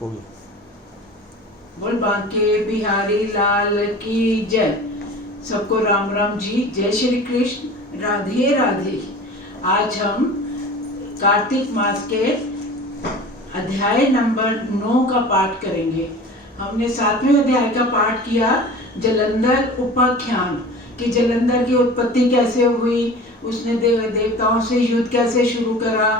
हो गया। बोल बांके बिहारी लाल की जय। सबको राम राम जी, जय श्री कृष्ण, राधे राधे। आज हम कार्तिक मास के अध्याय नंबर 9 का पाठ करेंगे। हमने 7वें अध्याय का पाठ किया, जलंधर उपाख्यान, कि जलंधर की उत्पत्ति कैसे हुई, उसने देवताओं से युद्ध कैसे शुरू करा,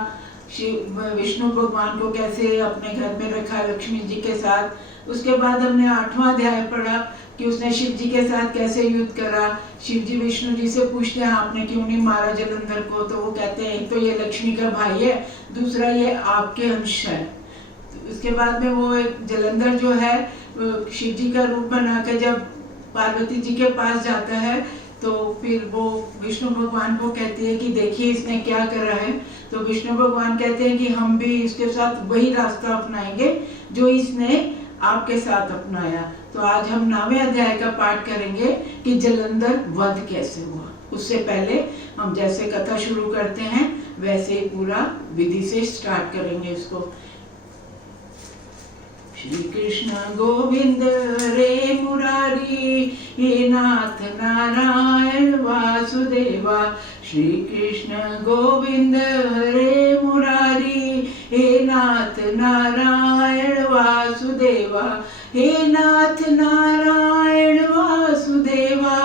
विष्णु भगवान को कैसे अपने घर में रखा लक्ष्मी जी के साथ। उसके बाद हमने 8वां अध्याय पढ़ा कि उसने शिव जी के साथ कैसे युद्ध करा। शिव जी विष्णु जी से पूछते हैं आपने क्यों नहीं मारा जलंधर को, तो वो कहते हैं एक तो ये लक्ष्मी का भाई है, दूसरा ये आपके अंश है। तो उसके बाद में वो एक जलंधर जो है शिव जी का रूप बनाकर जब पार्वती जी के पास जाता है तो फिर वो विष्णु भगवान को कहती है कि देखिए इसने क्या करा है। तो विष्णु भगवान कहते हैं कि हम भी इसके साथ वही रास्ता अपनाएंगे जो इसने आपके साथ अपनाया। तो आज हम 9वें अध्याय का पाठ करेंगे कि जलंधर वध कैसे हुआ। उससे पहले हम जैसे कथा शुरू करते हैं वैसे ही पूरा विधि से स्टार्ट करेंगे इसको। श्री कृष्ण गोविंद हरे मुरारी, हे नाथ नारायण वासुदेवा। श्री कृष्ण गोविंद हरे मुरारी, हे नाथ नारायण वासुदेवा। हे नाथ नारायण वासुदेवा,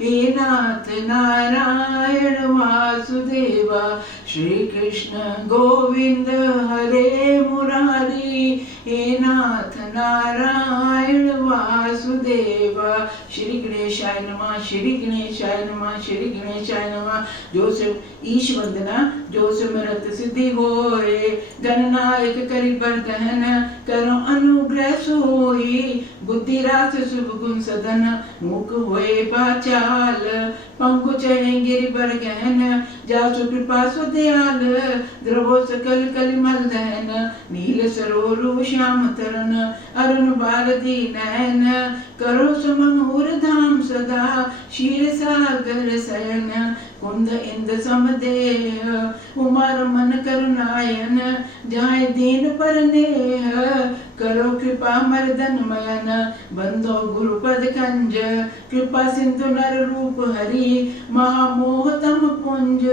हे नाथ नारायण वासुदेवा। श्री कृष्ण गोविंद हरे मुरारी, हे नाथ नारायण वासुदेवा। श्री गणेशाय नमः, श्री गणेशाय नमः, श्री गणेशाय नमः। जो से ईश वंदना जो सिमरत सिद्धि होए, गणनायक करि बरदहन, करो अनुग्रह सोई। बुद्धि रास शुभ गुण सदन, मुख होए बाचाल, पंखु चढ़े गिरि बर गहन, जासु कृपा सु दयाल। द्रवो सकल कलिमल दहन, नील सरोरु श्याम तरन, अरुण बारदी नयन। करो सुमंगूर धाम सदा, क्षीर सागर शयन। कुंद इंद समदेह, उमा रमन करुणायन, जाय दीन पर नेह। करो कृपा मर्दन मयन, बंदो गुरुपद कंज। कृपा सिंधु नर रूप हरि, महामोह तम पुंज।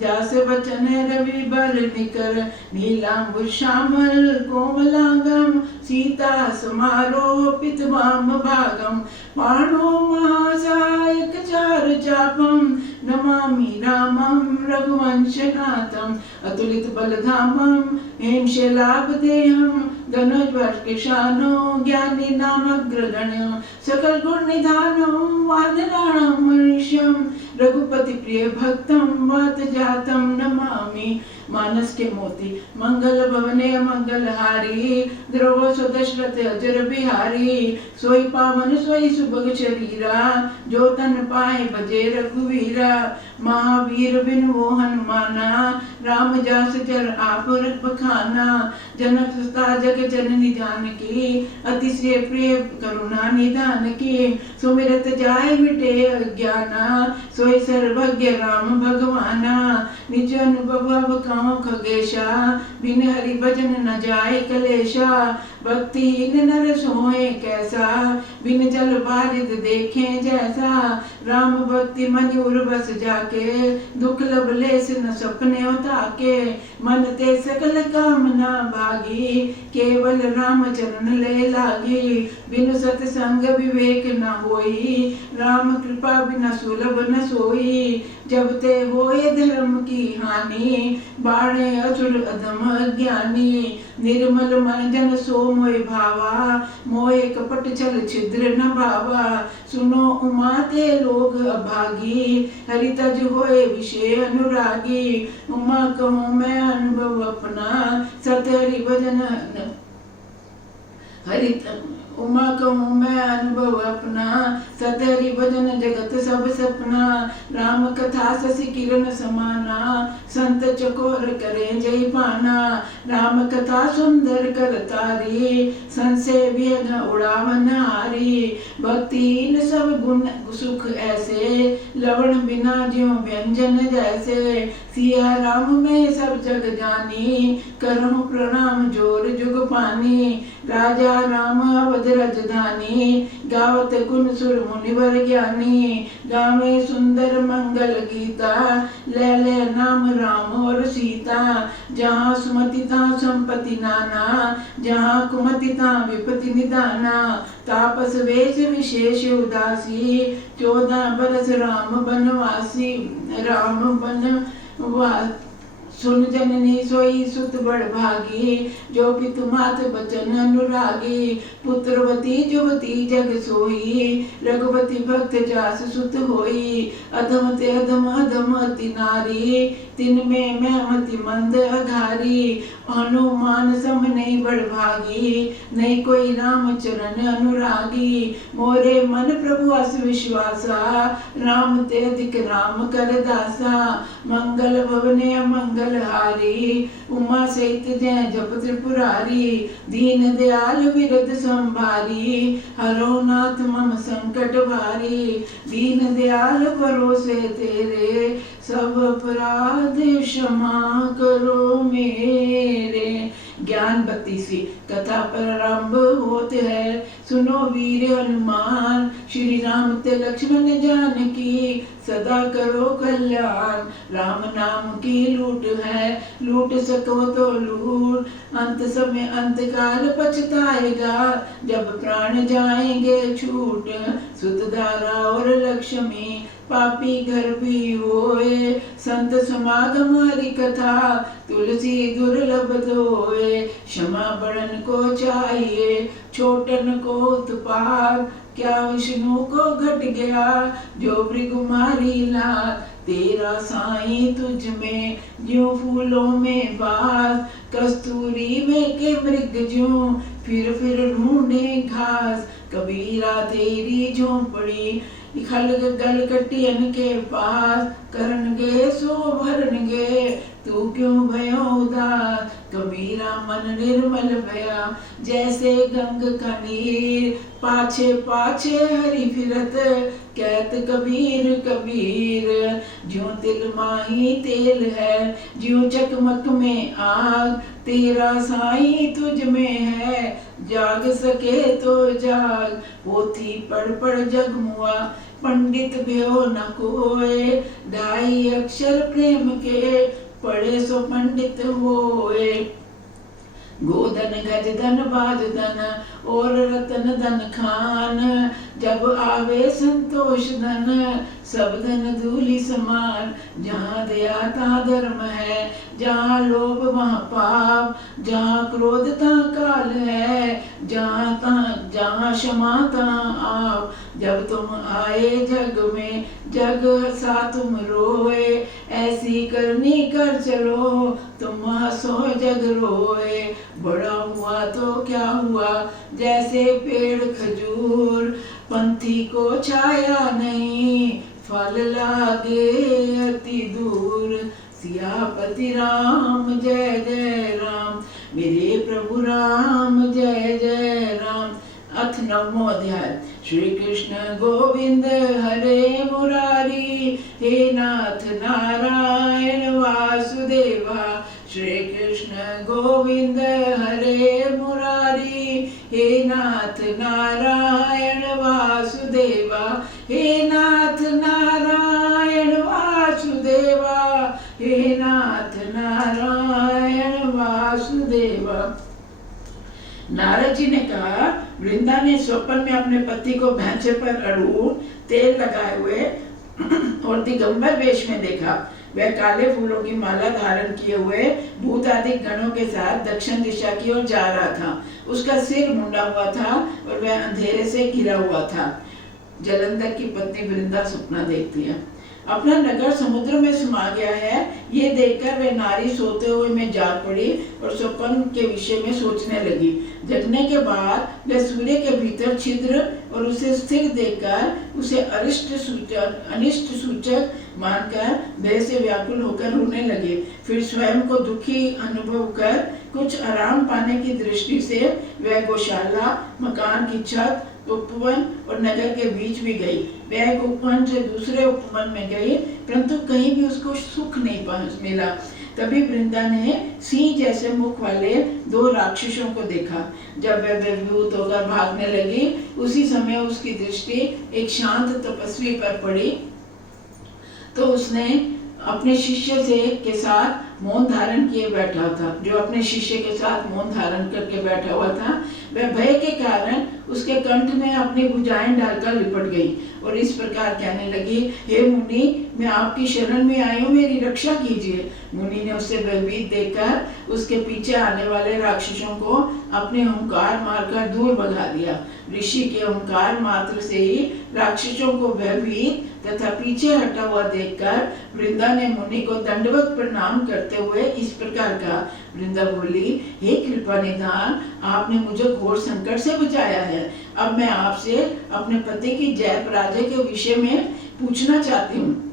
जास वचन रवि बर निकर, नीलांबु श्यामल कोमलांगम। सीता समारोह पितवाम भागम, पाणो महासायक चार चापम। नमामि रामं रघुवंशनाथम, अतुलित बलधामम। हेमशैलाभ देहम, धनुर्धर कृशानो। ज्ञानी नामग्रगण्यो, सकल गुण निधानो। वानराणां मनुष्यं, रघुपति प्रिय भक्तम। वात जातम नमामि, मानस के मोती। मंगल भवने मंगलहारी, द्रवो दशरथ अजर बिहारी। सोई पावन सोई सुभग शरीरा, जो तन पाए भजे रघुवीरा। महावीर बिन वो हनुमाना, राम जास जर आप बखाना। जनक सुता जग जननी जानकी, अतिशय प्रिय करुणा निधान की। सुमिरत जाय मिटे अज्ञाना, सोई सर्वज्ञ राम भगवाना। निज अनुभव कहो खगेशा, बिन हरि भजन न जाय कलेशा। भक्तिहीन नर सोए कैसा, बिन जल बारिद देखे जैसा। राम भक्ति मन उर बस जाके, दुख लब लेस न सपने ताके। मन ते सकल कामना भागी, केवल राम चरण ले लागी। बिनु सतसंग विवेक न होई, राम कृपा बिना सुलभ न सोई। जब ते होए धर्म की हानि, बाणे असुर अधम अज्ञानी। निर्मल मन जन सो मोहि भावा, मोहे कपट छल छिद्र न भावा। सुनो उमा ते लोग अभागी, हरि तज होए विषय अनुरागी। उमा कहूँ मैं अनुभव अपना, सत हरि भजन हरि। उमा कहूँ मैं अनुभव अपना, सत हरि भजन जगत सब सपना। राम कथा शशि किरण समाना, संत चकोर करे जय पाना। राम कथा सुंदर कर तारी, संशय व्यघ उड़ावन हारी। भक्तिहीन सब गुण सुख ऐसे, लवण बिना ज्यों व्यंजन जैसे। सिया राम में सब जग जानी, करहु प्रणाम जोर जुग पानी, राजा राम अवध राजधानी, गावत गुण सुर मुनिवर ज्ञानी, गावे सुंदर मंगल गीता, ले ले नाम राम और सीता। जहाँ सुमति तहाँ संपत्ति नाना, जहाँ कुमति तहाँ विपत्ति निदाना, तापस वेश विशेष उदासी, 14 बरस राम बनवासी। राम बनवास सुन जननी सोई सुत बड़ भागी, जो पितु मात बचन अनुरागी, पुत्रवती जुवती जग सोई, रघुपति भक्त जास सुत होई। अधम ते अधम अधम अति नारी, तिन में मैं मति मंद अघारी, हनुमान सम नहीं बड़ भागी, नहीं कोई राम चरण अनुरागी। मोरे मन प्रभु अस विश्वासा, राम ते अधिक राम कर दासा। मंगल भवने मंगल हारी, उमा सहित जय जप त्रिपुरारी, दीन दयाल विरद संभारी, हरो नाथ मम संकट भारी। दीन दयाल भरोसे तेरे, सब अपराध क्षमा करो मेरे। ज्ञान 32 कथा प्रारंभ होते है, सुनो वीर हनुमान, श्री राम ते लक्ष्मण जानकी, सदा करो कल्याण। राम नाम की लूट है, लूट सको तो लूट, अंत समय अंत काल पछताएगा, जब प्राण जाएंगे छूट। सुत धारा और लक्ष्मी, पापी घर भी होए, संत समागम हरि कथा, तुलसी दुर्लभ धोए। क्षमा बड़न को चाहिए, छोटन को उत्पात, क्या विष्णु को घट गया, जो भृगुमारी लात। तेरा साईं तुझ में ज्यों फूलों में बास, कस्तूरी में के मृग ज्यों फिर ढूंढे घास। कबीरा तेरी झोंपड़ी, खलग गल कटियन के पास, करनगे सो भरनगे, तू क्यों भयो उदास। कबीरा मन निर्मल भया, जैसे गंग का नीर, पाछे पाछे हरि फिरत, कहत कबीर कबीर। ज्यों तिल माही तेल है, ज्यों चकमक में आग, तेरा साईं तुझ में है, जाग सके तो जाग। पोथी पढ़ पढ़ जग मुआ, पंडित भयो न कोय, 2.5 अक्षर प्रेम के, पढ़े सो पंडित होए। गोधन गज धन बाज धन, और रतन धन खान, जब आवे संतोष धन, सब धन धूलि समान। जहाँ दया तहाँ धर्म है, जहाँ लोभ वहाँ पाप, जहाँ क्रोध तहाँ काल है, जहाँ क्षमा तहाँ आप। जब तुम आए जग में, जग सा तुम रोए, ऐसी करनी कर चलो, तुम हंसो जग रोए। बड़ा हुआ तो क्या हुआ, जैसे पेड़ खजूर, पंथी को छाया नहीं, फल लागे अति दूर। सियापति राम जय जय राम, मेरे प्रभु राम जय जय राम। अथ 9वां अध्याय। श्री कृष्ण गोविंद हरे मुरारी, हे नाथ नारायण वासुदेवा। श्री कृष्ण गोविंद हरे मुरारी, हे नाथ नारायण वासुदेवा। हे नाथ नारायण वासुदेवा, हे नाथ नारायण वासुदेवा। नारद जी ने कहा, वृंदा ने स्वप्न में अपने पति को भैंसे पर अड़ूर तेल लगाए हुए और दिगंबर वेश में देखा। वह काले फूलों की माला धारण किए हुए भूत आदि गणों के साथ दक्षिण दिशा की ओर जा रहा था। उसका सिर मुंडा हुआ था और वह अंधेरे से घिरा हुआ था। जलंधर की पत्नी वृंदा सपना देखती है। अपना नगर समुद्र में समा गया है, ये देखकर वह नारी सोते हुए में जाग पड़ी और स्वप्न के विषय में सोचने लगी। जगने के बाद वह सूर्य के भीतर छिद्र और उसे स्थिर देखकर उसे अनिष्ट सूचक मानकर भय से व्याकुल होकर रोने लगे। फिर स्वयं को दुखी अनुभव कर कुछ आराम पाने की दृष्टि से वह गौशाला, मकान की छत, उपवन और नगर के बीच भी गई। वह एक उपवन से दूसरे उपवन में गई, परंतु कहीं भी उसको सुख नहीं मिला। तभी वृंदा ने सिंह जैसे मुख वाले 2 राक्षसों को देखा। जब वह भयभीत होकर भागने लगी, उसी समय उसकी दृष्टि एक शांत तपस्वी पर पड़ी। तो उसने अपने शिष्य से के साथ मौन धारण किए बैठा था। जो अपने शिष्य के साथ मौन धारण करके बैठा हुआ था, वह भय के कारण उसके कंठ में अपनी भुजाएं डालकर लिपट गई और इस प्रकार कहने लगी, हे मुनि, मैं आपकी शरण में आई हूँ, मेरी रक्षा कीजिए। मुनि ने उसे भयभीत देखकर उसके पीछे आने वाले राक्षसों को अपने हुंकार मारकर दूर भगा दिया। ऋषि के हुंकार मात्र से ही राक्षसों को भयभीत तथा पीछे हटा हुआ देखकर वृंदा ने मुनि को दंडवत प्रणाम करते हुए इस प्रकार कहा। वृंदा बोली, हे कृपा निधान, आपने मुझे घोर संकट से बचाया है। अब मैं आपसे अपने पति की जय पराजय के विषय में पूछना चाहती हूँ।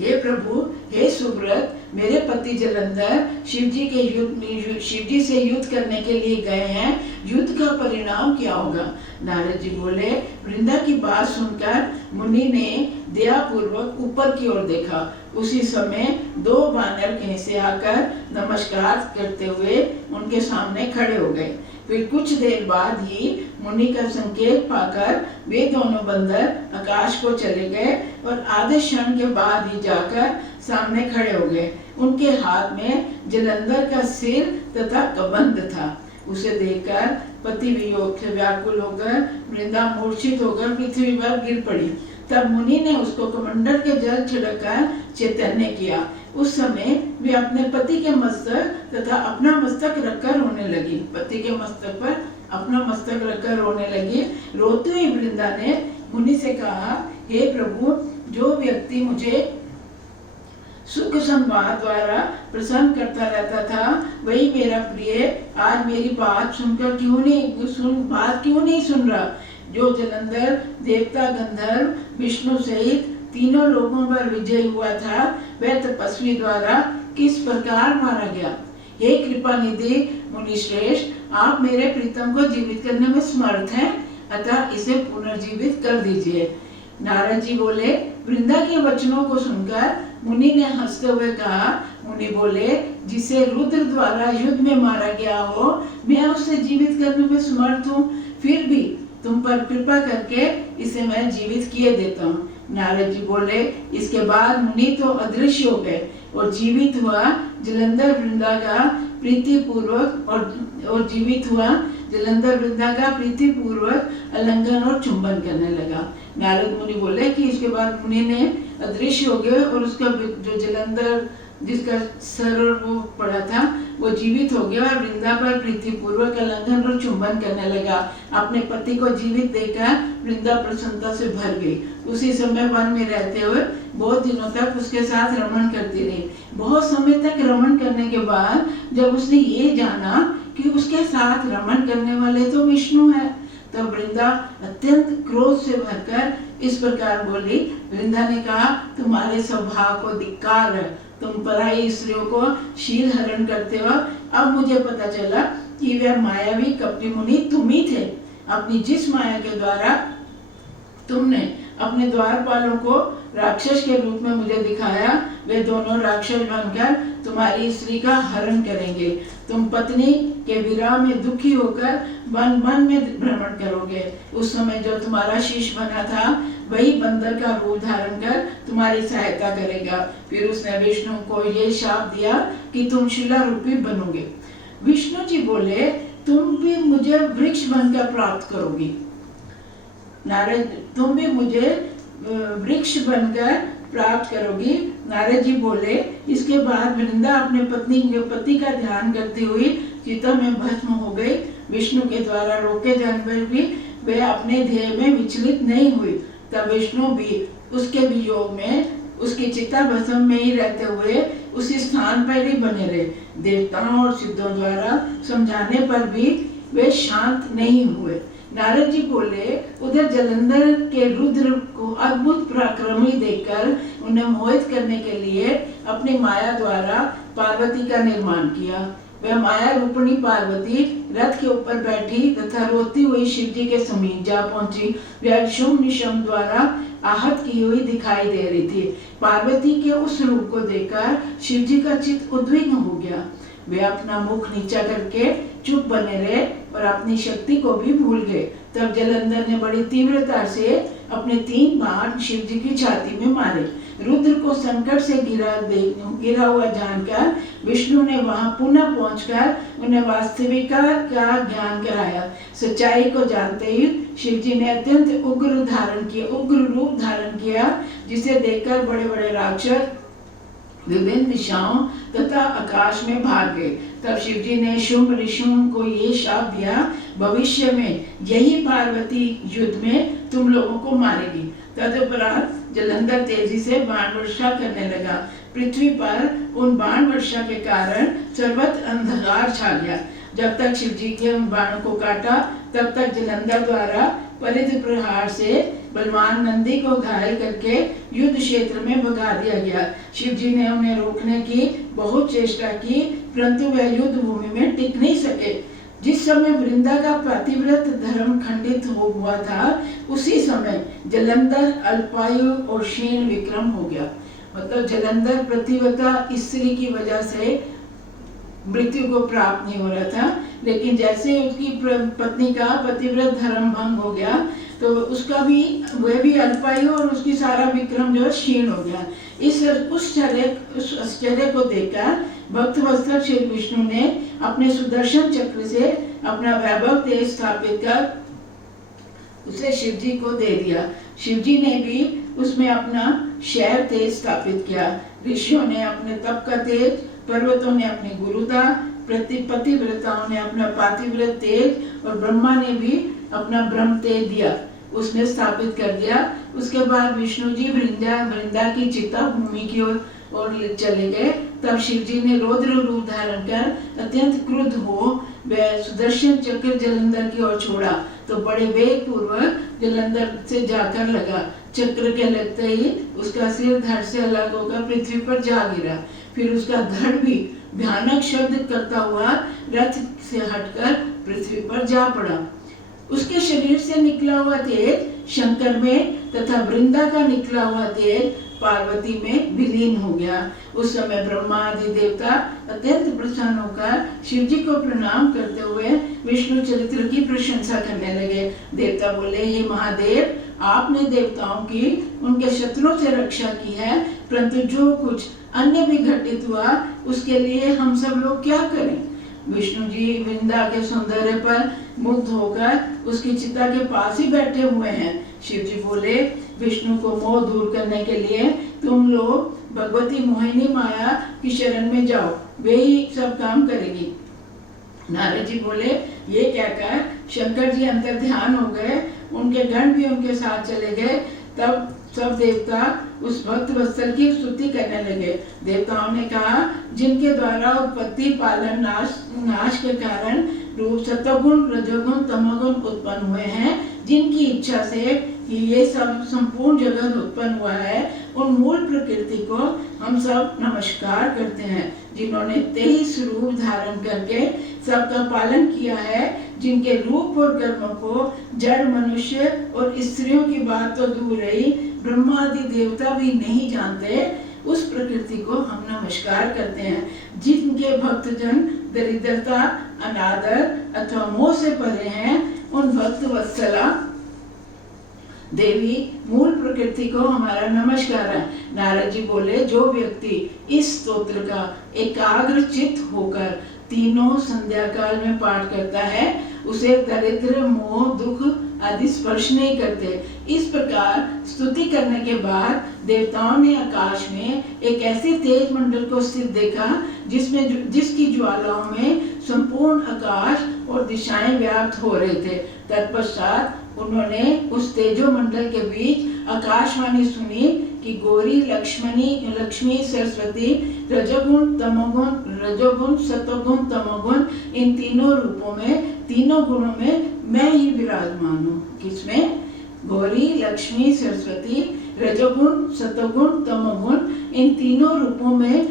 हे प्रभु, हे सुव्रत, मेरे पति जलंधर शिवजी से युद्ध करने के लिए गए हैं। युद्ध का परिणाम क्या होगा? नारद जी बोले, वृंदा की बात सुनकर मुनि ने दया पूर्वक ऊपर की ओर देखा। उसी समय 2 वानर कहीं से आकर नमस्कार करते हुए उनके सामने खड़े हो गए। फिर कुछ देर बाद ही मुनि का संकेत पाकर वे दोनों बंदर आकाश को चले गए और आधे क्षण के बाद ही जाकर सामने खड़े हो गए। उनके हाथ में जलंधर का सिर तथा कबंध था। उसे देखकर पति वियोग से व्याकुल होकर वृंदा मूर्छित होकर पृथ्वी पर गिर पड़ी। तब मुनि ने उसको कमंडल के जल छिड़ककर चैतन्य किया। उस समय वे अपने पति के मस्तक तथा अपना मस्तक रखकर रोने लगी। पति के मस्तक पर अपना मस्तक रखकर रोने लगी। रोते हुए वृंदा ने मुनि से कहा, हे प्रभु, जो व्यक्ति मुझे सुख संवाद द्वारा प्रसन्न करता रहता था, वही मेरा प्रिय आज मेरी बात सुनकर क्यों नहीं सुन रहा। जो जलंधर देवता गंधर्व विष्णु सहित तीनों लोगों पर विजय हुआ था, वह तपस्वी द्वारा किस प्रकार मारा गया। हे कृपा निधि मुनि श्रेष्ठ, आप मेरे प्रीतम को जीवित करने में समर्थ हैं, अतः इसे पुनर्जीवित कर दीजिए। नारद जी बोले, वृंदा के वचनों को सुनकर मुनि ने हंसते हुए कहा। मुनि बोले, जिसे रुद्र द्वारा युद्ध में मारा गया हो, मैं उसे जीवित करने में समर्थ हूँ। फिर भी तुम पर कृपा करके इसे मैं जीवित किए देता हूँ। नारद जी बोले, इसके बाद मुनि तो अदृश्य हो गए और जीवित हुआ जलंधर वृंदा का प्रीतिपूर्वक आलिंगन और चुंबन करने लगा। नारद मुनि बोले कि इसके बाद मुनि ने अदृश्य हो गए और उसका जो जलंधर जिसका सर वो पड़ा था, वो जीवित हो गया और वृंदा पर प्रीतिपूर्वक आलिंगन और चुंबन करने लगा। अपने पति को जीवित देखकर वृंदा प्रसन्नता से भर गई। उसी समय वन में रहते हुए बहुत दिनों तक उसके साथ रमण करती रही। बहुत समय तक रमण करने के बाद जब उसने ये जाना कि उसके साथ रमण करने वाले तो विष्णु है, तब वृंदा अत्यंत क्रोध से भरकर इस प्रकार बोली। वृंदा ने कहा, तुम्हारे स्वभाव को धिक्कार है, तुम पराई स्त्रियों को शील हरण करते हो। अब मुझे पता चला कि वह मायावी कपटी मुनि तुम ही थे। अपनी जिस माया के द्वारा तुमने अपने द्वारपालों को राक्षस के रूप में मुझे दिखाया, वे दोनों राक्षस बनकर तुम्हारी स्त्री का हरण करेंगे। तुम पत्नी के विरह में दुखी होकर वन वन में भ्रमण करोगे। उस समय जो तुम्हारा शिष्य बना था, वही बंदर का रूप धारण कर तुम्हारी सहायता करेगा। फिर उसने विष्णु को ये शाप दिया कि तुम शिला रूपी बनोगे। विष्णु जी बोले, तुम भी मुझे वृक्ष बनकर प्राप्त करोगी। नारद, तुम भी मुझे वृक्ष बनकर प्राप्त करोगी। नारद जी बोले, इसके बाद वृंदा अपने पति का ध्यान करती हुई चिता में भस्म हो गई। विष्णु के द्वारा रोके जाने पर भी वे अपने ध्येय में विचलित नहीं हुई। तब विष्णु भी उसके वियोग में उसकी चिता भस्म में ही रहते हुए उसी स्थान पर ही बने रहे। देवताओं और सिद्धों द्वारा समझाने पर भी वे शांत नहीं हुए। नारद जी बोले, उधर जलंधर के रुद्र को अद्भुत पराक्रमी देखकर उन्हें मोहित करने के लिए अपनी माया द्वारा पार्वती का निर्माण किया। वह माया रूपणी पार्वती रथ के ऊपर बैठी तथा रोती हुई शिव जी के समीप जा पहुंची। वह शुंभ निशुंभ द्वारा आहत की हुई दिखाई दे रही थी। पार्वती के उस रूप को देखकर शिव जी का चित्त उद्विग्न हो गया। वे अपना मुख नीचा करके चुप बने रहे और अपनी शक्ति को भी भूल गए। तब जलंधर ने बड़ी तीव्रता से अपने 3 बाण शिव जी की छाती में मारे। रुद्र को संकट से गिरा हुआ जानकर विष्णु ने वहां पुनः पहुंचकर उन्हें वास्तविकता का ज्ञान कराया। सच्चाई को जानते ही शिव जी ने अत्यंत उग्र रूप धारण किया, जिसे देखकर बड़े बड़े राक्षस विभिन्न दिशाओं तथा आकाश में भाग गए। तब शिव जी ने शुंभ निशुंभ को ये शाप दिया, भविष्य में यही पार्वती युद्ध में तुम लोगों को मारेगी। तदुपरांत जलंधर तेजी से बाण वर्षा करने लगा। पृथ्वी पर उन बाण वर्षा के कारण सर्वत्र अंधकार छा गया। जब तक शिव जी के उन बाणों को काटा, तब तक जलंधर द्वारा परिध प्रहार से बलवान नंदी को घायल करके युद्ध क्षेत्र में भगा दिया गया। शिव जी ने उन्हें रोकने की बहुत चेष्टा की, परंतु वह युद्ध भूमि में टिक नहीं सके। जिस समय वृंदा का पतिव्रत धर्म खंडित हो हुआ था, उसी समय जलंधर अल्पायु और क्षीण विक्रम हो गया। मतलब जलंधर प्रतिव्रता स्त्री की वजह से मृत्यु को प्राप्त नहीं हो रहा था, लेकिन जैसे उसकी पत्नी का पतिव्रत धर्म भंग हो गया, तो उसका भी वह भी अल्पायु और उसकी सारा विक्रम जो क्षीण हो गया। उस आश्चर्य को देखकर भक्त वत्सल श्री विष्णु ने अपने सुदर्शन चक्र से अपना वैभव तेज स्थापित कर उसे शिव जी को दे दिया। शिव जी ने भी उसमें अपना शैव तेज स्थापित किया। ऋषियों ने अपने तप का तेज, पर्वतों ने अपनी गुरुता, पतिव्रताओं ने अपना पातिव्रत तेज और ब्रह्मा ने भी अपना ब्रह्म तेज दिया, उसने स्थापित कर दिया। उसके बाद विष्णु जी वृंदा की चिता भूमि की ओर चले गए। तब शिव जी ने रौद्र रूप धारण कर अत्यंत क्रुद्ध हो वह सुदर्शन चक्र जलंधर की ओर छोड़ा, तो बड़े वेग पूर्वक जलंधर से जाकर लगा। चक्र के लगते ही उसका सिर धड़ से अलग होकर पृथ्वी पर जा गिरा। फिर उसका धड़ भी भयानक शब्द करता हुआ रथ से हटकर पृथ्वी पर जा पड़ा। उसके शरीर से निकला हुआ तेज शंकर में तथा वृंदा का निकला हुआ तेज पार्वती में विलीन हो गया। उस समय ब्रह्मा आदि देवता अत्यंत प्रसन्न होकर शिव जी को प्रणाम करते हुए विष्णु चरित्र की प्रशंसा करने लगे। देवता बोले, हे महादेव, आपने देवताओं की उनके शत्रुओं से रक्षा की है, परंतु जो कुछ अन्य भी घटित हुआ उसके लिए हम सब लोग क्या करें। विष्णु जी वृंदा के सौंदर्य पर मुग्ध होकर उसकी चिता के पास ही बैठे हुए हैं। शिव जी बोले, विष्णु को मोह दूर करने के लिए तुम लोग भगवती मोहिनी माया की शरण में जाओ, वे ही सब काम करेगी। नारद जी बोले, ये कहकर शंकर जी अंतर ध्यान हो गए, उनके गण भी उनके साथ चले गए। तब सब देवता उस भक्त वत्सल की स्तुति करने लगे। देवताओं ने कहा, जिनके द्वारा उत्पत्ति पालन नाश के कारण रूप सतोगुण रजोगुण तमोगुण उत्पन्न हुए हैं, जिनकी इच्छा से ये सब संपूर्ण जगत उत्पन्न हुआ है, उन मूल प्रकृति को हम सब नमस्कार करते हैं, जिन्होंने 23 रूप धारण करके सबका पालन किया है, जिनके रूप और कर्मों को जड़ मनुष्य और स्त्रियों की बात तो दूर रही, ब्रह्मा आदि देवता भी नहीं जानते, उस प्रकृति को हम नमस्कार करते हैं। जिनके भक्तजन दरिद्रता, अनादर अथवा मोह से परे हैं, उन भक्त वत्सला देवी मूल प्रकृति को हमारा नमस्कार है। नारद जी बोले, जो व्यक्ति इस स्तोत्र का एकाग्र चित्त होकर तीनों संध्या काल में पाठ करता है, उसे दरिद्र मोह दुख आदि स्पर्श नहीं करते। इस प्रकार स्तुति करने के बाद देवताओं ने आकाश में एक ऐसे तेज मंडल को स्थित देखा, जिसकी ज्वालाओं में संपूर्ण आकाश और दिशाएं व्याप्त हो रहे थे। तत्पश्चात उन्होंने उस तेजो मंडल के बीच आकाशवाणी सुनी कि गौरी लक्ष्मी सरस्वती रजोगुण सतोगुण तमोगुण इन तीनों रूपों में, तीनों गुणों में मैं ही विराजमान हूँ। किसमें? गौरी लक्ष्मी सरस्वती रजोगुण सतोगुण तमोगुण इन तीनों रूपों में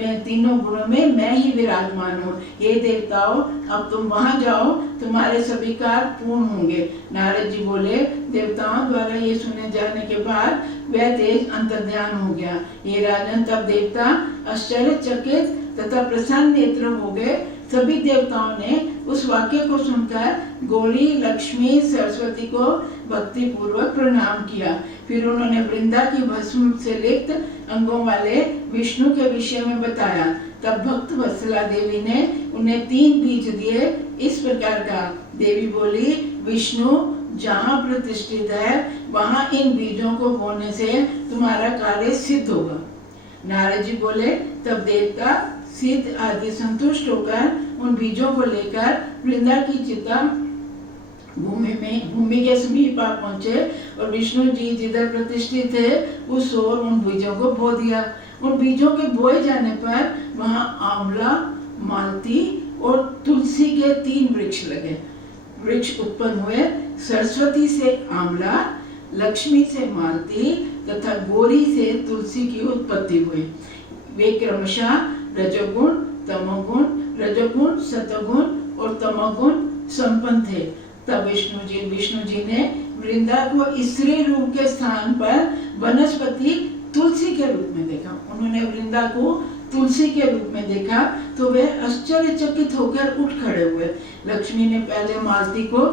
मैं तीनों गुणों में मैं ही विराजमान हूँ। ये देवताओं, अब तुम वहां जाओ, तुम्हारे सभी कार्य पूर्ण होंगे। नारद जी बोले, देवताओं द्वारा ये सुने जाने के बाद वह तेज अंतर्ध्यान हो गया। ये राजन, तब देवता आश्चर्यचकित तथा प्रसन्न नेत्र हो गए। सभी देवताओं ने उस वाक्य को सुनकर गौरी, लक्ष्मी, सरस्वती को भक्ति पूर्वक प्रणाम किया। फिर उन्होंने वृंदा की भस्म से लिप्त अंगों वाले विष्णु के विषय में बताया। तब भक्त वत्सला देवी ने उन्हें 3 बीज दिए। इस प्रकार का देवी बोली, विष्णु जहाँ प्रतिष्ठित है वहाँ इन बीजों को बोने से तुम्हारा कार्य सिद्ध होगा। नारद जी बोले, तब देवता सिद्ध आदि संतुष्ट होकर उन बीजों को लेकर वृंदा की चिता भूमि के समीप आ पहुंचे और विष्णु जी जिधर प्रतिष्ठित थे उस ओर उन बीजों को बो दिया। उन बीजों के बोए जाने पर वहां आंवला, मालती और तुलसी के 3 वृक्ष लगे। वृक्ष उत्पन्न हुए। सरस्वती से आंवला, लक्ष्मी से मालती तथा गौरी से तुलसी की उत्पत्ति हुई। वे क्रमशः रजोगुण, तमोगुण, रजोगुण, सतोगुण और तमोगुण संपन्न थे। तब विष्णु जी ने वृंदा को स्त्री रूप के स्थान पर वनस्पति तुलसी के रूप में देखा। उन्होंने वृंदा को तुलसी के रूप में देखा तो वे आश्चर्यचकित होकर उठ खड़े हुए। लक्ष्मी ने पहले मालती को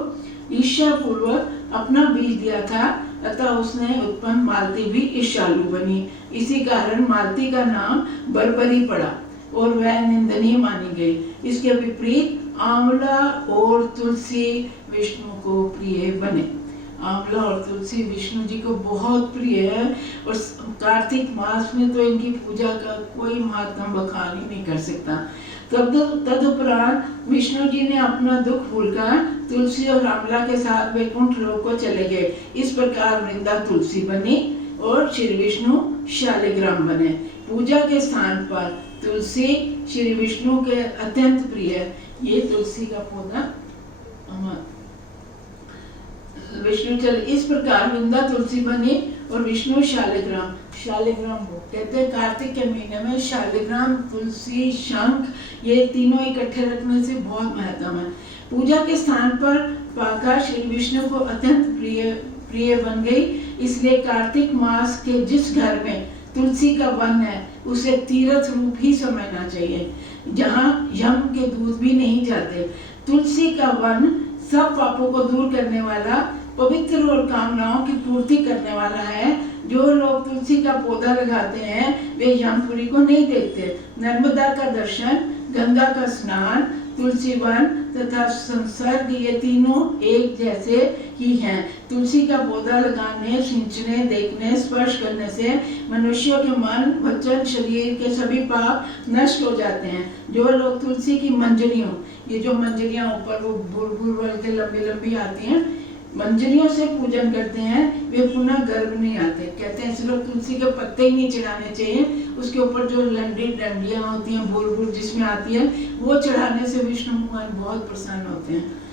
ईर्ष्या पूर्वक अपना बीज दिया था, अतः उसने उत्पन्न मालती भी ईर्ष्यालु बनी। इसी कारण मालती का नाम बर्बरी पड़ा और वह निंदनीय मानी गई। इसके विपरीत आंवला और तुलसी विष्णु को प्रिय बने। आंवला और तुलसी विष्णु जी को बहुत प्रिय है और कार्तिक मास में तो इनकी पूजा का कोई महात्मा बखान ही नहीं कर सकता। तदुपरांत विष्णु जी ने अपना दुख भूलकर तुलसी और आंवला के साथ वैकुंठ लोक को चले गए। इस प्रकार वृंदा तुलसी बनी और श्री विष्णु शालिग्राम बने। पूजा के स्थान पर तुलसी श्री विष्णु के अत्यंत प्रिय है। ये तुलसी का पौधा विष्णु चल। इस प्रकार वृंदा तुलसी बनी और विष्णु शालिग्राम। शालिग्राम कहते हैं कार्तिक के महीने में शालिग्राम, तुलसी, शंख ये तीनों इकट्ठे रखने से बहुत महत्व है। पूजा के स्थान पर पाकर श्री विष्णु को अत्यंत प्रिय बन गई। इसलिए कार्तिक मास के जिस घर में तुलसी का वन है उसे तीर्थ रूप ही समझना चाहिए, जहाँ यम के दूत भी नहीं जाते। तुलसी का वन सब पापों को दूर करने वाला, पवित्र और कामनाओं की पूर्ति करने वाला है। जो लोग तुलसी का पौधा लगाते हैं वे यमपुरी को नहीं देखते। नर्मदा का दर्शन, गंगा का स्नान, तुलसी वन तथा संसर्ग ये तीनों एक जैसे ही हैं। तुलसी का पौधा लगाने, सिंचने, देखने, स्पर्श करने से मनुष्यों के मन, वचन, शरीर के सभी पाप नष्ट हो जाते हैं। जो लोग तुलसी की मंजरियों, ये जो मंजरियां ऊपर वो बुलबुल के लंबी लंबी आती हैं, मंजरियों से पूजन करते हैं वे पुनः गर्भ नहीं आते। कहते हैं इसलिए तुलसी के पत्ते ही नहीं चढ़ाने चाहिए। उसके ऊपर जो लंडी डंडियां होती हैं, बुलबुल जिसमें आती है, वो चढ़ाने से विष्णु भगवान बहुत प्रसन्न होते हैं।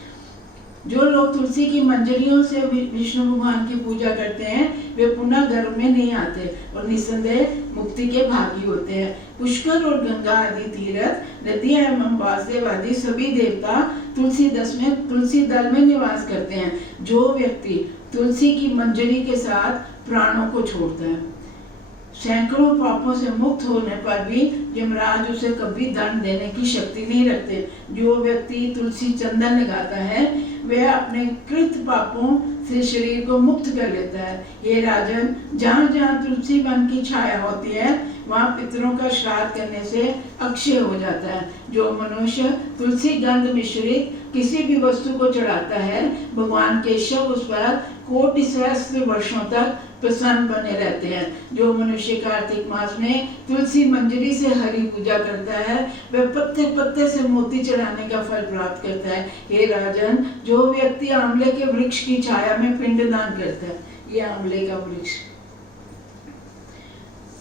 जो लोग तुलसी की मंजरियों से विष्णु भगवान की पूजा करते हैं वे पुनः गर्भ में नहीं आते और निस्संदेह मुक्ति के भागी होते हैं। पुष्कर और गंगा आदि तीर्थ, नदियां एवं वासुदेव आदि सभी देवता तुलसी दल में निवास करते हैं। जो व्यक्ति तुलसी की मंजरी के साथ प्राणों को छोड़ता है, सैकड़ों पापों से मुक्त होने पर भी यमराज उसे कभी दंड देने की शक्ति नहीं रखते। जो व्यक्ति तुलसी चंदन लगाता है वह अपने कृत पापों से शरीर को मुक्त कर लेता है। ये राजन, जहाँ जहाँ तुलसी वन की छाया होती है वहाँ पितरों का श्राद्ध करने से अक्षय हो जाता है। जो मनुष्य तुलसी गंध मिश्रित किसी भी वस्तु को चढ़ाता है भगवान केशव उस पर कोटि सहस्त्र वर्षों तक प्रसन्न बने रहते हैं। जो मनुष्य कार्तिक मास में तुलसी मंजरी से हरि पूजा करता है वह पत्ते पत्ते से मोती चढ़ाने का फल प्राप्त करता है। हे राजन, जो व्यक्ति आंवले के वृक्ष की छाया में पिंडदान करता है, ये आंवले का वृक्ष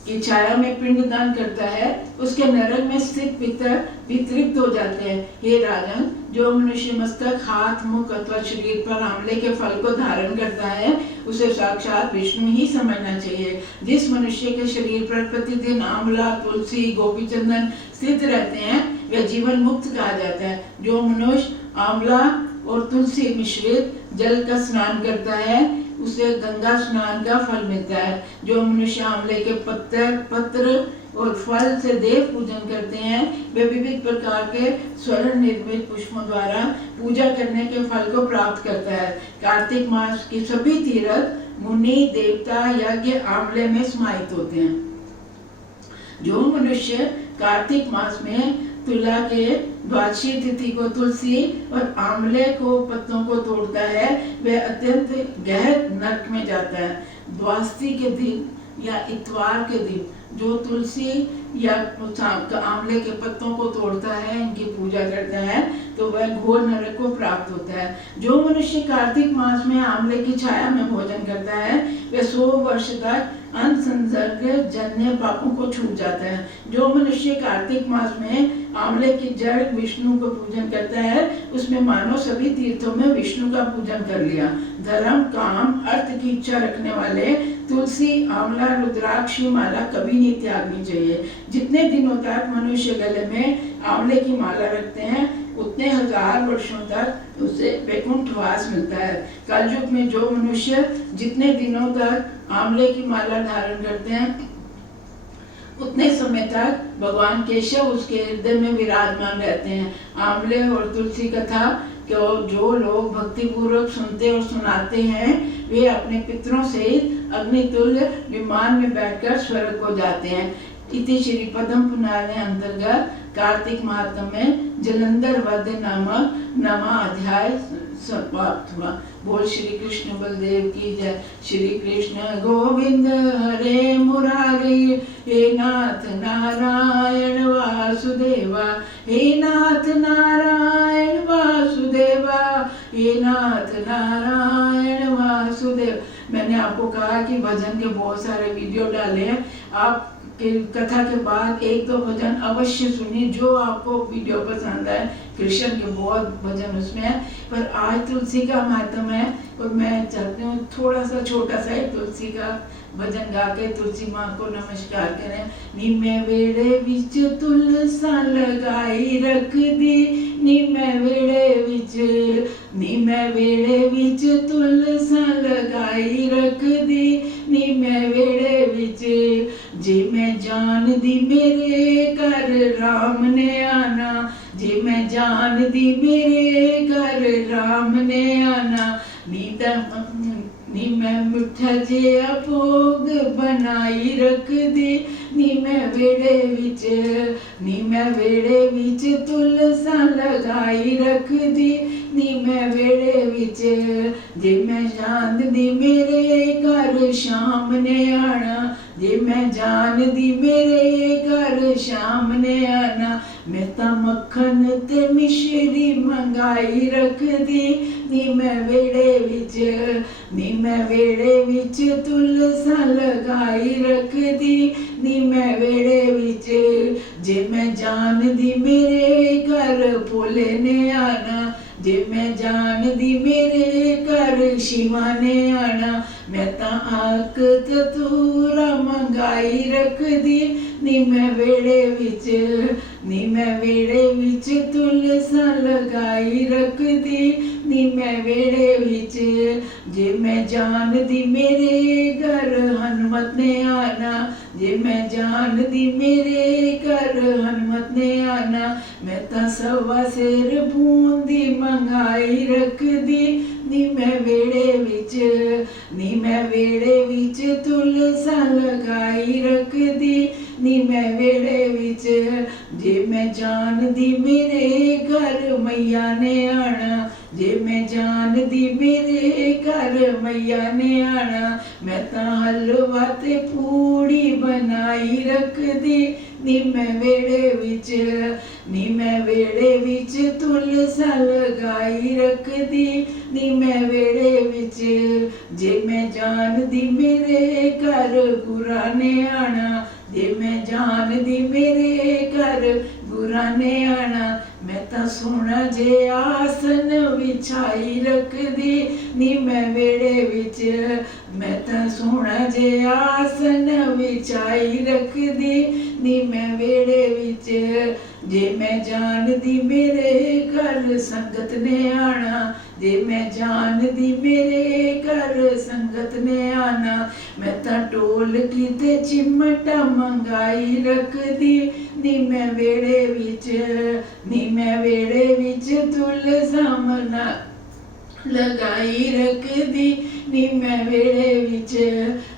की छाया में पिंडदान करता है, उसके नरक में स्थित पितर वितरित हो जाते हैं। हे राजन, जो मनुष्य मस्तक, हाथ, मुख अथवा शरीर पर आंवले के फल को धारण करता है, उसे साक्षात विष्णु ही समझना चाहिए। जिस मनुष्य के शरीर पर प्रतिदिन आंवला, तुलसी, गोपी चंदन स्थित रहते हैं, वह जीवन मुक्त कहा जाता है। जो मनुष्य आंवला और तुलसी मिश्रित जल का स्नान करता है, उसे गंगा स्नान का फल मिलता है। जो मनुष्य आंवले के पत्र और फल से देव पूजन करते हैं, वे विविध प्रकार के स्वर्ण निर्मित पुष्पों द्वारा पूजा करने के फल को प्राप्त करता है। कार्तिक मास की सभी तीर्थ, मुनि, देवता, यज्ञ आंवले में समाहित होते हैं। जो मनुष्य कार्तिक मास में तुला के द्वादशी तिथि को तुलसी और आंवले को पत्तों को तोड़ता है, वह अत्यंत गहन नरक में जाता है। द्वादशी के दिन या इतवार के दिन जो तुलसी या आंवले के पत्तों को तोड़ता है, इनकी पूजा करता है, तो वह घोर नरक को प्राप्त होता है। जो मनुष्य कार्तिक मास में आंवले की छाया में भोजन करता है, वह 100 वर्ष तक अनसंसर्ग जन्य पापों को छूट जाता है। जो मनुष्य कार्तिक मास में आंवले की जड़ विष्णु को पूजन करता है, उसमें मानो सभी तीर्थों में विष्णु का पूजन कर लिया। धर्म, काम, अर्थ की इच्छा रखने वाले तुलसी, आंवला, रुद्राक्ष की माला कभी नहीं त्यागनी चाहिए। जितने दिनों तक मनुष्य गले में आंवले की माला रखते हैं, उतने 1000 वर्षों तक उसे वैकुंठवास मिलता है। कलयुग में जो मनुष्य जितने दिनों तक आंवले की माला धारण करते हैं, उतने समय तक भगवान केशव उसके हृदय में विराजमान रहते हैं। आंवले और तुलसी कथा जो लोग भक्ति पूर्वक सुनते और सुनाते हैं, वे अपने पितरों से अग्नितुल्य विमान में बैठकर स्वर्ग को जाते हैं। इति श्री पद्म पुराणे अंतर्गत कार्तिक महात्म्य में जलंधर वध नामक 9वां अध्याय समाप्त हुआ। बोल श्री कृष्ण बलदेव की जय। श्री कृष्ण गोविंद हरे मुरारी, हे नाथ नारायण वासुदेवा, हे नाथ नारायण वासुदेवा, हे नाथ नारायण वासुदेव। मैंने आपको कहा कि भजन के बहुत सारे वीडियो डाले हैं, आप कथा के बाद 1-2 भजन अवश्य सुनिए जो आपको वीडियो पसंद आए। कृष्ण के बहुत भजन उसमें है, पर आज तुलसी का महत्व है और मैं चाहती हूँ थोड़ा सा छोटा सा तुलसी का भजन गा के तुलसी माँ को नमस्कार करें। निमे वेड़े विच तुलसा लगाई रख दी, निमे वेड़े विच तुलसा लगाई रख दी, निमे वेड़े विच जे मैं जान दी मेरे घर राम ने आना, जे मैं जान दी मेरे घर राम ने आना। नी मैं मिठा जे भोग बनाई रख दी, नी मैं वेड़े विच तुलसा लगाई रख दी, नी मैं वेड़े विच जे मैं जान दी मेरे घर शाम ने आना, जे मैं जान दी मेरे घर शाम ने आना। मैं ता मक्खन ते मिश्री मंगाई रख दी, नी मैं वेड़े विच तुलसा लगाई रख दी, नी मैं वेड़े विच जे मैं जान दी मेरे घर भोले ने आना, जे मैं जान दी मेरे घर शिवा ने आना। मैं ता आक तूरा मंगाई रख दी, नी मैं वेड़े विच तुलसा लगाई रख दी, नी मैं वेड़े विच जे मैं जान दी मेरे घर हनुमत ने आना, जे मैं जान दी मेरे घर हनुमत ने आना। मैं ता सवा सेर बूंदी मंगाई रख दी, नी मैं वेड़े विच तुलसा लगाई रख दी, नी मैं वेड़े विच जे मैं जान दी मेरे घर मैया ने आना, जे मैं जान दी मेरे घर मैया ने आना। मैं ता हलवा ते पूड़ी बनाई रख दी, नी मैं वेड़े विच तुलसा लगाई रख दी, नी मैं वेड़े विच जे मैं जान दी मेरे घर गुरा ने आना, जे मैं जानदी मेरे घर बुरा ने आना मैं तां सोहना जे आसन विछाई रखदी नी मैं वेड़े विच मैं तां सोहना जे आसन विछाई रखदी नी मैं वेड़े विच जे मैं जानदी मेरे घर संगत ने आना जे मैं जानदी मेरे घर संगत ने आना मैं तां ढोलकी ते चिमटा मंगाई रखदी नी मैं वेड़े विच तुल सामना लगाई रखदी नी मैं वेड़े विच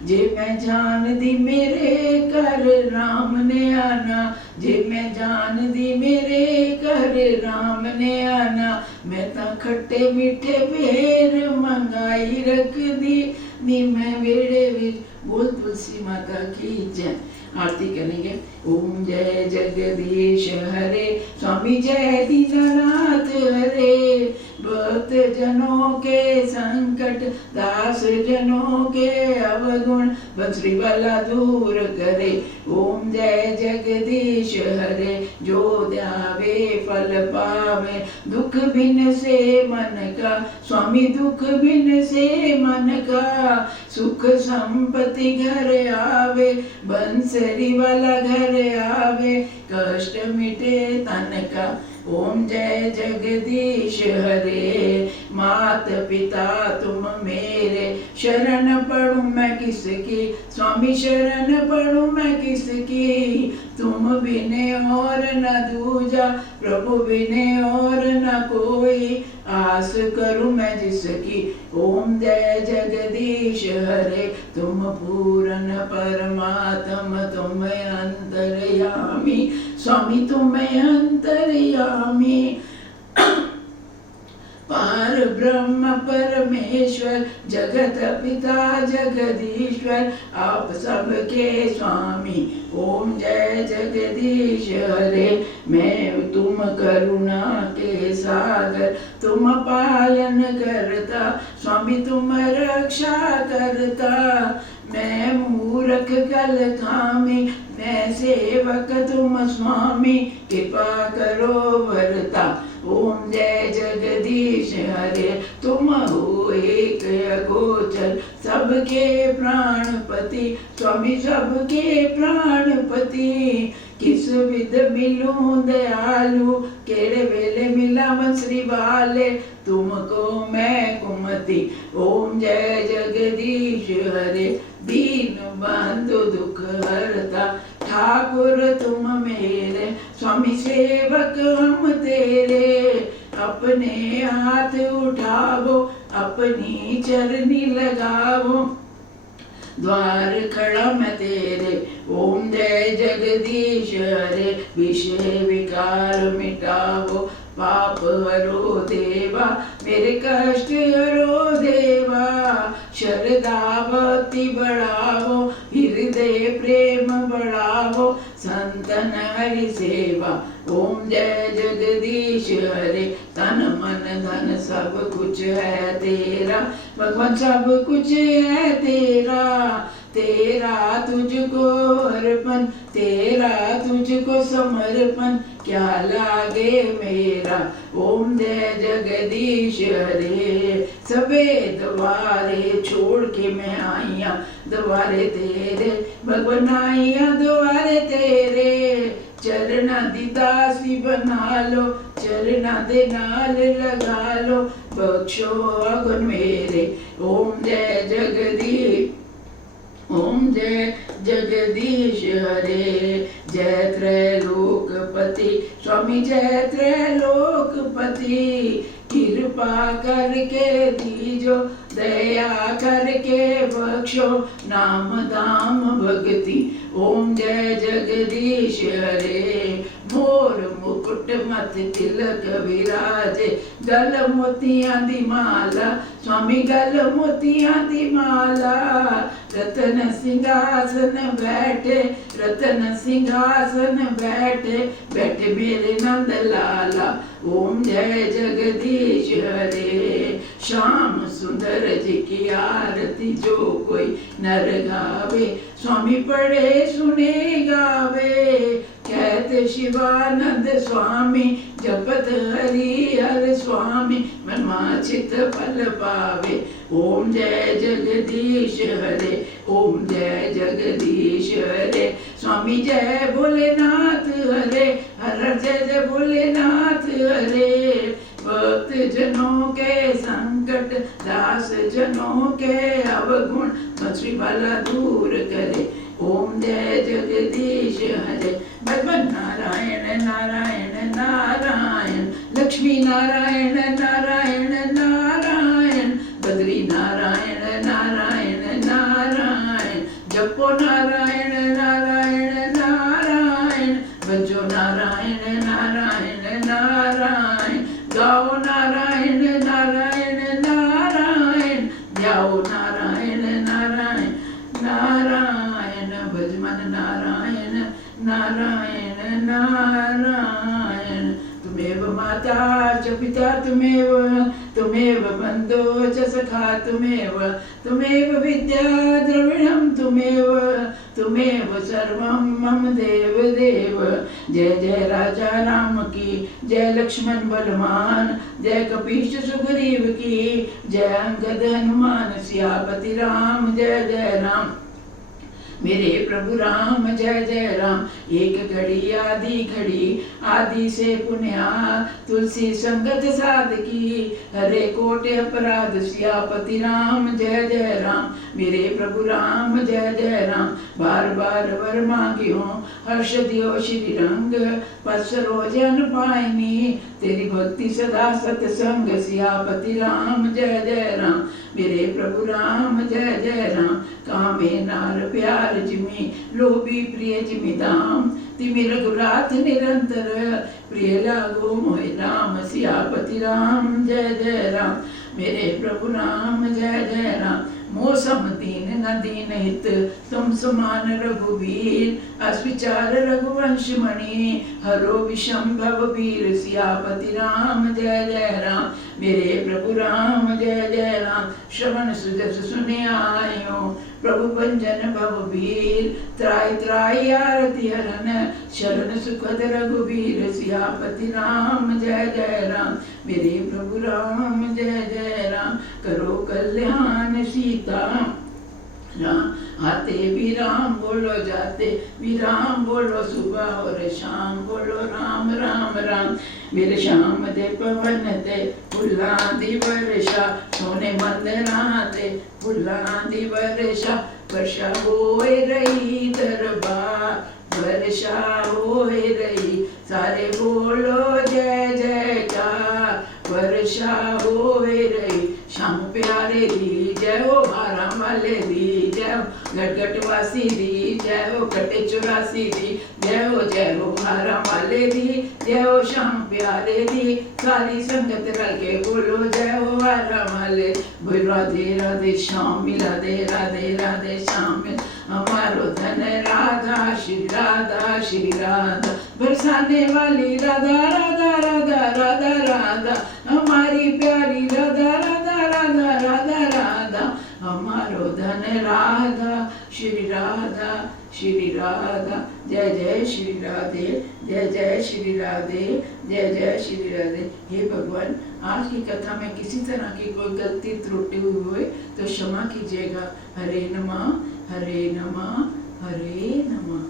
जे मैं जानदी मेरे घर राम ने आना जे मैं जानदी मेरे घर राम ने आना मैं तां खट्टे मीठे पेर मंगाई रखदी नी मैं वेड़े विच। बोल तुलसी माता की जय। आरती करेंगे। ओम जय जगदीश हरे स्वामी जय दीननाथ हरे भक्त जनों के संकट दास जनों के अवगुण बंसरी वाला दूर करे। ओम जय जगदीश हरे जो ध्यावे फल पावे दुख बिन से मन का स्वामी दुख बिन से मन का सुख संपत्ति घर आवे बंसरी वाला घर आवे कष्ट मिटे तन का। ओम जय जगदीश हरे मात पिता तुम मेरे शरण पढ़ूं मैं किसकी स्वामी शरण पढ़ूं मैं किसकी तुम बिने और न दूजा प्रभु बिने और न कोई आस करूं मैं जिसकी। ओम जय जगदीश हरे तुम पूर्ण परमात्म तुम अंतर्यामी स्वामी तुम अंतर्यामी पार ब्रह्म परमेश्वर जगत पिता जगदीश्वर आप सबके स्वामी। ओम जय जगदीश हरे मैं तुम करुणा के सागर तुम पालन करता स्वामी तुम रक्षा करता मैं मूर्ख कल कामी मैं सेवक तुम स्वामी कृपा करो वरता। ओम जय जगदीश हरे तुम हो एक अगोचर सबके प्राणपति स्वामी सबके प्राणपति किस विध मिलूं दयालु केड़े वेले मिला बंसरी वाले तुमको मैं कुमति। ओम जय जगदीश हरे दीन बंधु दुख हरता ठाकुर तुम मेरे स्वामी सेवक हम तेरे अपने हाथ उठावो अपनी चरनी लगावो द्वार खड़ा मैं तेरे। ओम जय जगदीश हरे विषय विकार मिटावो पाप हरो देवा मेरे कष्ट हरो देवा श्रद्धा भक्ति बढ़ावो हृदय प्रेम बढ़ावो संतन हरि सेवा। ओम जय जगदीश हरे तन मन धन सब कुछ है तेरा भगवान सब कुछ है तेरा तेरा तुझको अर्पण तेरा तुझको समर्पण क्या लागे मेरा। ओम जय जगदीश हरे सबे द्वारे छोड़ के मैं आईया द्वारे तेरे भगवान आईया द्वारे तेरे चरना दी दासी बना लो चरना दे नाल लगा लो बख्शो अगुन मेरे। ओम जय जगदीश ओम जय जगदीश हरे जय त्रैलोकपति स्वामी जय त्रैलोकपति कृपा करके दीजो दया करके बख्शो नाम दाम भक्ति। ओम जय जगदीश हरे मोर मुकुट मत तिलक विराजे गल मोतियां दी माला स्वामी गल मोतियां दी माला रतन सिंहासन बैठे रतन सिंहासन बैठे बैठे मेरे नंद लाला। ओम जय जगदीश हरे श्याम सुंदर जी की आरती जो कोई नर गावे, स्वामी पढ़े सुने गावे। कहते शिवानंद स्वामी जपत हरि हर स्वामी, मन माचित फल पावे। ओम जय जगदीश हरे, ओम जय जगदीश हरे। स्वामी जय भोलेनाथ हरे, हर जय जय भोलेनाथ हरे। भक्त जनों के संकट, दास जनों के अवगुण, श्री भला दूर करे। ओम जय जगदीश हरे। भगवान नारायण नारायण नारायण, लक्ष्मी नारायण नारायण नारायण, बद्री नारायण नारायण नारायण, जपो नारायण नारायण नारायण, बजो नारायण नारायण नारायण, गाओ नारायण नारायण नारायण, ध्याओ नारायण नारायण नारायण, भजमन नारायण नारायण नारायण। तुमेव माता च पिता तुमेव, तुमेव बन्धो च सखा तुमेव, तुमेव विद्या द्रविणं तुमेव, तुमेव सर्वं मम देव देव। जय जय राजा राम की, जय लक्ष्मण बलवान, जय कपीश सुग्रीव की, जय अंगद हनुमान सियापति राम। जय जय राम मेरे प्रभु राम, जय जय राम। एक घड़ी आदि घड़ी, आदि से पुण्या, तुलसी संगत साधकी, हरे कोटि अपराध सियापति राम। जय जय राम मेरे प्रभु राम, जय जय राम। बार बार वर मांगियो, हर्ष दियो श्री रंग, पसरो जन पाइनी, तेरी भक्ति सदा सतसंग सियापति राम। जय जय राम मेरे प्रभु राम, जय जय राम। कामे नार प्यार जिमी, लोभी प्रिय जिमी दाम, तिमि रघुराथ निरंतर, प्रिय लागो मोहि राम सियापति राम। जय जय राम मेरे प्रभु राम, जय जय राम। मौसम दीन न दीन हित, तुम समान रघुवीर, अस्विचार रघुवंश मणि, हरो विषम भव वीर सियापति राम। जय जय राम मेरे प्रभु राम, जय जय राम। श्रवण सुजस सुने आयो, प्रभु भंजन भव वीर, त्राय त्राय आरती हरन, शरण सुखद रघुवीर सियापति राम। जय जय राम मेरे प्रभु राम, जय जय राम। करो कल्याण सीता राम, आते भी राम बोलो, जाते भी राम बोलो, सुबह और शाम बोलो राम राम राम। मेरे श्याम दे पवन ते फुल्लां दी वर्षा, सोने मंदिरां ते फुल्लां दी वर्षा, वर्षा होए रही दरबार, वर्षा होए रही, सारे बोलो जय जयकार, वर्षा होए रही। श्याम प्यारे दी जय हो, आराम वाले दी जय हो, गटगट वासी दी जय हो, कटे 84 दी जय हो, आराम वाले दी जय हो, श्याम प्यारे दी, सारी संगत रल के बोलो जय हो, आराम वाले। बोल राधे राधे श्याम मिला दे, राधे राधे श्याम हमारो धन राधा, श्री राधा श्री राधा, बरसाने वाली राधा राधा राधा राधा राधा, हमारी प्यारी राधा राधा राधा राधा राधा, हमारो धन राधा, श्री राधा श्री राधा। जय जय श्री राधे, जय जय श्री राधे, जय जय श्री राधे। हे भगवान, आज की कथा में किसी तरह की कोई गलती त्रुटि हुई हो तो क्षमा कीजिएगा। हरे नमः, हरे नमः, हरे नमः।